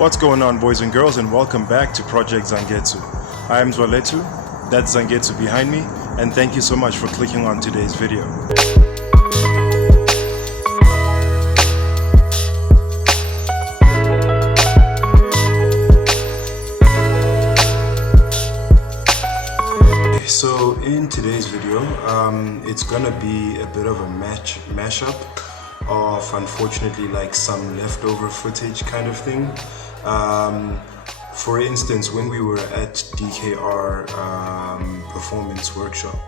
What's going on, boys and girls, and welcome back to Project Zangetsu. I am Zwaletu, that's Zangetsu behind me, and thank you so much for clicking on today's video. So in today's video, it's gonna be a bit of a mashup of, unfortunately, like some leftover footage kind of thing. For instance, when we were at DKR Performance Workshop,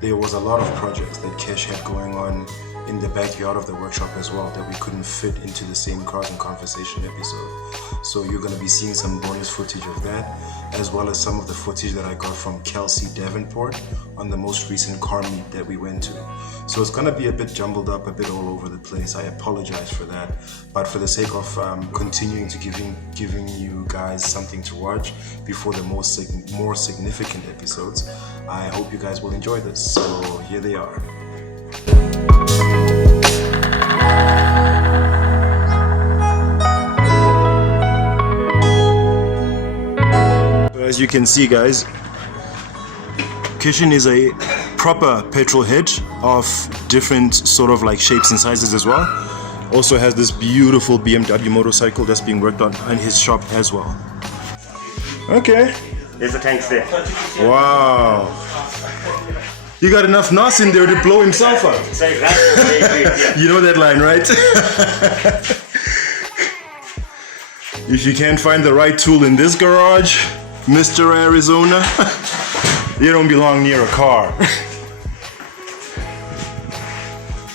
there was a lot of projects that Kesh had going on in the backyard of the workshop as well that we couldn't fit into the same Cars and Conversation episode. So you're going to be seeing some bonus footage of that, as well as some of the footage that I got from Kelsey Davenport on the most recent car meet that we went to. So it's going to be a bit jumbled up, a bit all over the place. I apologize for that, but for the sake of continuing to giving you guys something to watch before the more significant episodes, I hope you guys will enjoy this. So here they are. As you can see, guys, Kishin is a proper petrol head of different sort of like shapes and sizes as well. Also has this beautiful BMW motorcycle that's being worked on in his shop as well. Okay. There's the tanks there. Wow. You got enough NOS in there to blow himself up. You know that line, right? If you can't find the right tool in this garage, Mr. Arizona, you don't belong near a car.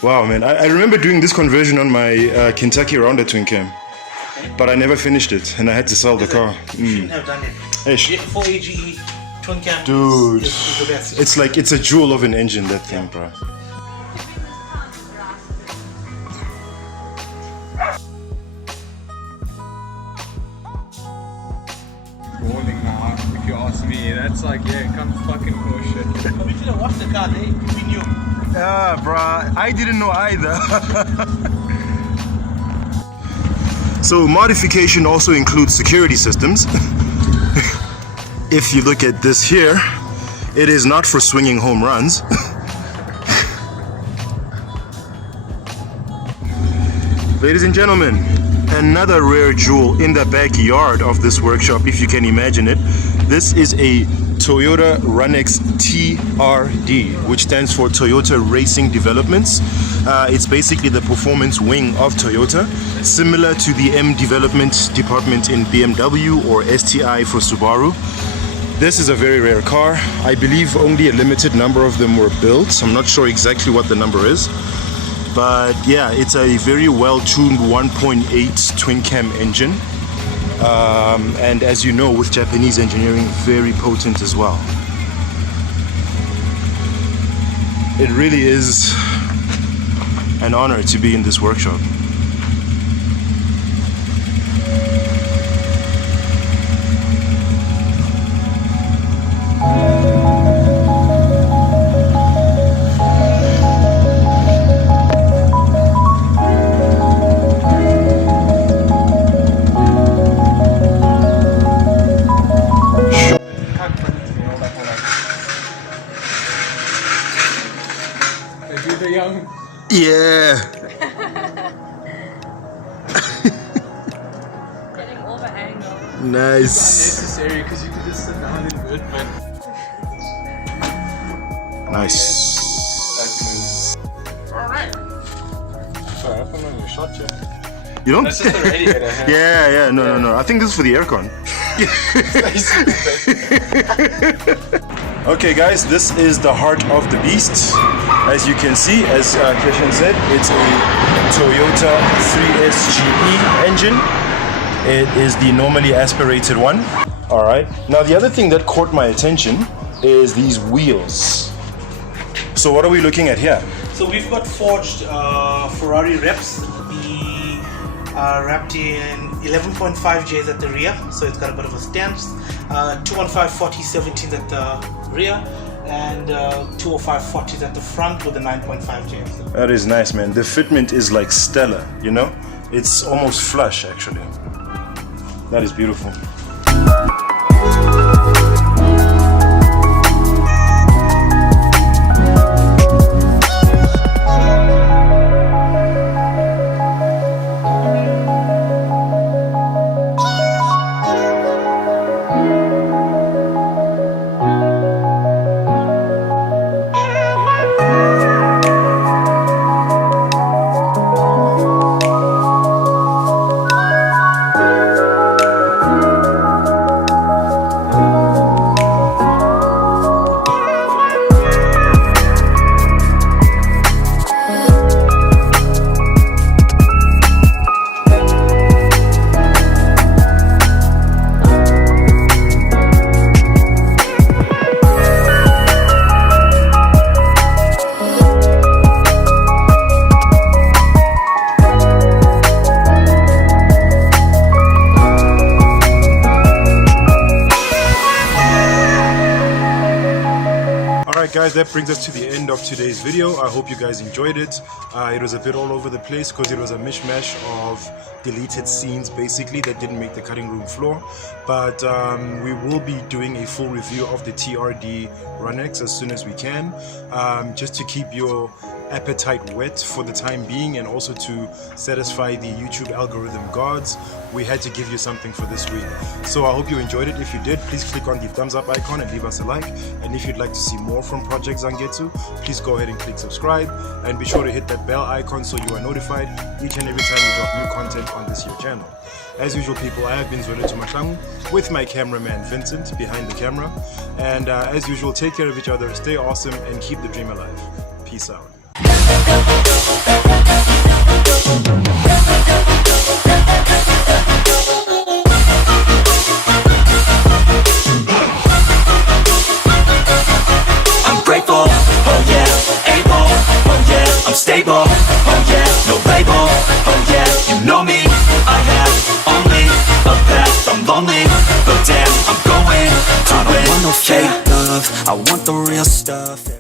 Wow, man. I remember doing this conversion on my Kentucky Rounder twin cam, but I never finished it and I had to sell the car. Shouldn't have done it. Hey, 4 AGE twin cam dude, is the best. it's like it's a jewel of an engine, that thing, bro. Balling now, if you ask me. That's like, yeah, come fucking bullshit. But we should have watched the car there. We knew. Yeah, bruh, I didn't know either. So modification also includes security systems. If you look at this here, it is not for swinging home runs. Ladies and gentlemen, another rare jewel in the backyard of this workshop, if you can imagine it. This is a Toyota Runx TRD, which stands for Toyota Racing Developments. It's basically the performance wing of Toyota, similar to the M development department in BMW or STI for Subaru. This is a very rare car. I believe only a limited number of them were built. I'm not sure exactly what the number is, but yeah, it's a very well-tuned 1.8 twin cam engine. And as you know, with Japanese engineering, very potent as well. It really is an honor to be in this workshop. Yeah. Getting overhang though. Nice. Unnecessary because you could just sit down and do it, man. Nice. Alright. Sorry, I thought I shot you. You don't? That's just the radiator. Yeah, no. I think this is for the aircon. Okay, guys, this is the heart of the beast. As you can see, as Kishan said, it's a Toyota 3SGE engine. It is the normally aspirated one. All right. Now, the other thing that caught my attention is these wheels. So what are we looking at here? So we've got forged Ferrari reps. We are wrapped in 11.5 Js at the rear, so it's got a bit of a stance. 215 40 17s at the rear, and 205 40s at the front with the 9.5 Js. That is nice, man. The fitment is like stellar, you know? It's almost flush, actually. That is beautiful. Alright guys, that brings us to the end of today's video. I hope you guys enjoyed it. It was a bit all over the place because it was a mishmash of deleted scenes basically that didn't make the cutting room floor. But we will be doing a full review of the TRD Runex as soon as we can, just to keep your appetite whet for the time being, and also to satisfy the YouTube algorithm gods. We had to give you something for this week. So I hope you enjoyed it. If you did, please click on the thumbs up icon and leave us a like. And if you'd like to see more from Project Zangetsu, please go ahead and click subscribe, and be sure to hit that bell icon so you are notified each and every time we drop new content on this here channel. As usual people, I have been Zoleto Mahlangu with my cameraman Vincent behind the camera. And as usual, take care of each other, stay awesome, and keep the dream alive. Peace out. I'm grateful, oh yeah, able, oh yeah, I'm stable, oh yeah, no label, oh yeah, you know me, I have only a path, I'm lonely, but damn, I'm going to win. I don't want no fake love, I want the real stuff.